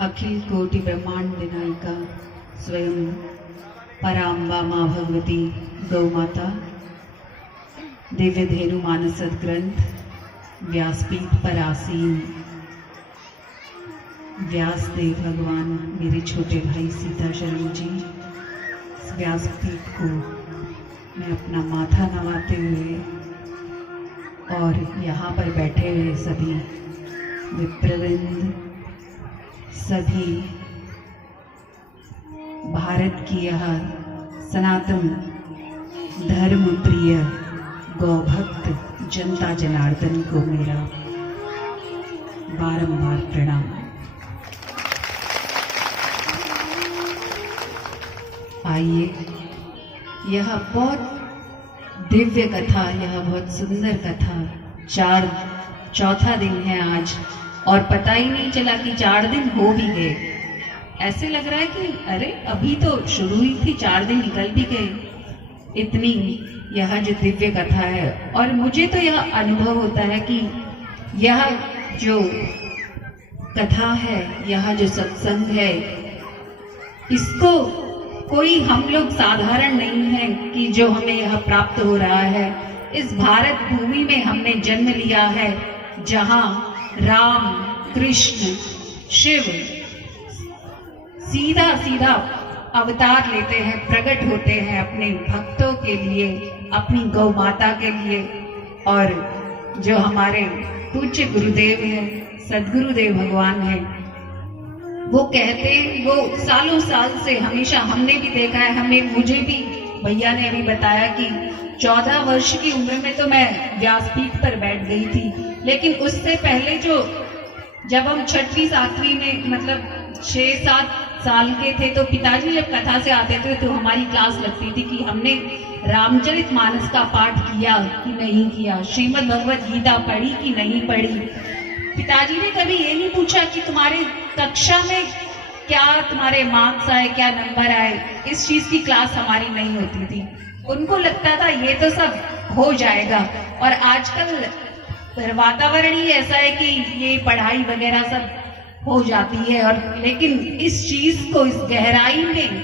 अखिल कोटि ब्रह्मांड विनायिका स्वयं पराम्बा माँ भगवती गौ माता दिव्य धेनु मानसद ग्रंथ व्यासपीठ पर आसीन व्यासदेव भगवान मेरे छोटे भाई सीता शरण जी, इस व्यासपीठ को मैं अपना माथा नवाते हुए और यहाँ पर बैठे हुए सभी विप्रवृंद, सभी भारत की यह सनातन धर्म प्रिय गौभक्त जनता जनार्दन को मेरा बारंबार प्रणाम। आइए, यह बहुत दिव्य कथा, यह बहुत सुंदर कथा, चौथा दिन है आज और पता ही नहीं चला कि 4 दिन हो भी गए। ऐसे लग रहा है कि अरे अभी तो शुरू ही थी, 4 दिन निकल भी गए। इतनी यह जो दिव्य कथा है, और मुझे तो यह अनुभव होता है कि यह जो कथा है, यह जो सत्संग है, इसको कोई हम लोग साधारण नहीं है कि जो हमें यह प्राप्त हो रहा है। इस भारत भूमि में हमने जन्म लिया है जहां राम कृष्ण शिव सीधा सीधा अवतार लेते हैं, प्रकट होते हैं अपने भक्तों के लिए, अपनी गौ माता के लिए। और जो हमारे पूज्य गुरुदेव हैं, सदगुरुदेव भगवान हैं, वो कहते हैं, वो सालों साल से हमेशा हमने भी देखा है, मुझे भी भैया ने अभी बताया कि 14 वर्ष की उम्र में तो मैं व्यासपीठ पर बैठ गई थी। लेकिन उससे पहले जब हम 6वीं 7वीं में मतलब 6-7 साल के थे, तो पिताजी जब कथा से आते थे तो हमारी क्लास लगती थी कि हमने रामचरितमानस का पाठ किया कि नहीं किया, श्रीमद् भगवत गीता पढ़ी कि नहीं पढ़ी। पिताजी ने कभी ये नहीं पूछा कि तुम्हारे कक्षा में क्या तुम्हारे मार्क्स आए, क्या नंबर आए। इस चीज की क्लास हमारी नहीं होती थी। उनको लगता था ये तो सब हो जाएगा। और आजकल वातावरण ही ऐसा है कि ये पढ़ाई वगैरह सब हो जाती है, और लेकिन इस चीज को, इस गहराई में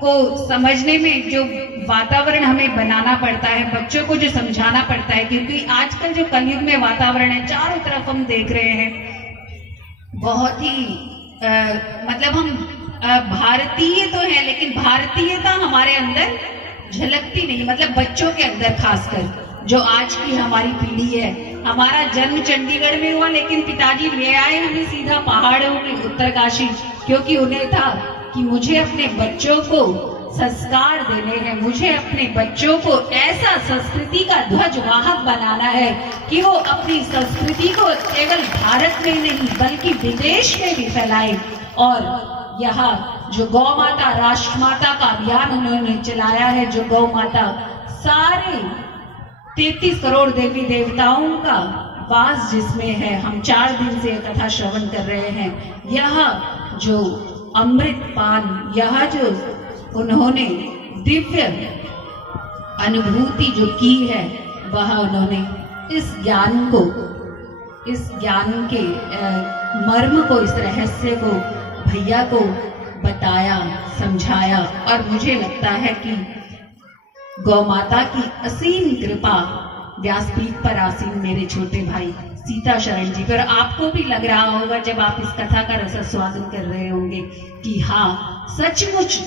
को समझने में जो वातावरण हमें बनाना पड़ता है, बच्चों को जो समझाना पड़ता है, क्योंकि आजकल जो कलयुग में वातावरण है, चारों तरफ हम देख रहे हैं, बहुत ही मतलब हम भारतीय तो है, लेकिन भारतीयता हमारे अंदर झलकती नहीं, मतलब बच्चों के अंदर खासकर जो आज की हमारी पीढ़ी है। हमारा जन्म चंडीगढ़ में हुआ, लेकिन पिताजी ले आए हमें सीधा पहाड़ों की उत्तरकाशी, क्योंकि उन्हें था कि मुझे अपने बच्चों को संस्कार देने हैं, मुझे अपने बच्चों को ऐसा संस्कृति का ध्वजवाहक बनाना है कि वो अपनी संस्कृति को केवल भारत में नहीं बल्कि विदेश में भी फैलाए। और यहाँ जो गौ माता राष्ट्रमाता का अभियान उन्होंने चलाया है, जो गौ माता सारे 33 करोड़ देवी देवताओं का वास जिसमें है, हम 4 दिन से कथा श्रवण कर रहे हैं। यह जो अमृत पान, यह जो उन्होंने दिव्य अनुभूति जो की है, वह उन्होंने इस ज्ञान को, इस ज्ञान के मर्म को, इस रहस्य को भैया को बताया, समझाया। और मुझे लगता है कि गौ माता की असीम कृपा व्यासपीठ पर आसीन मेरे छोटे भाई सीता शरण जी पर। आपको भी लग रहा होगा जब आप इस कथा का रसस्वादन कर रहे होंगे कि हाँ, सचमुच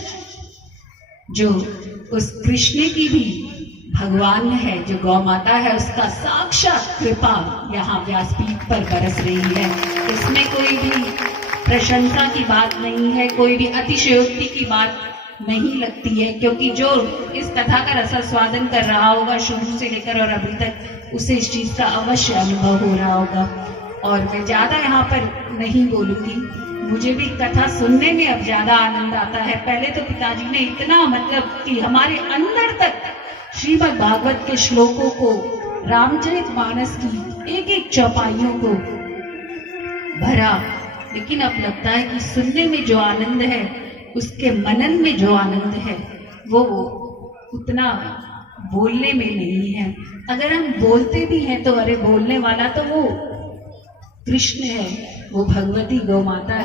जो उस कृष्ण की भी भगवान है, जो गौ माता है, उसका साक्षात कृपा यहाँ व्यासपीठ पर बरस रही है। इसमें कोई भी प्रशंसा की बात नहीं है, कोई भी अतिशयोक्ति की बात नहीं लगती है, क्योंकि जो इस कथा का रसस्वादन कर रहा होगा शुरू से लेकर और अभी तक, उसे इस चीज का अवश्य अनुभव हो रहा होगा। और मैं ज्यादा यहाँ पर नहीं बोलूंगी, मुझे भी कथा सुनने में अब ज्यादा आनंद आता है। पहले तो पिताजी ने इतना मतलब कि हमारे अंदर तक श्रीमद् भागवत के श्लोकों को, रामचरितमानस की एक एक चौपाइयों को भरा, लेकिन अब लगता है कि सुनने में जो आनंद है, उसके मनन में जो आनंद है, वो उतना बोलने में नहीं है। अगर हम बोलते भी हैं तो अरे बोलने वाला तो वो कृष्ण है, वो भगवती गौ माता है।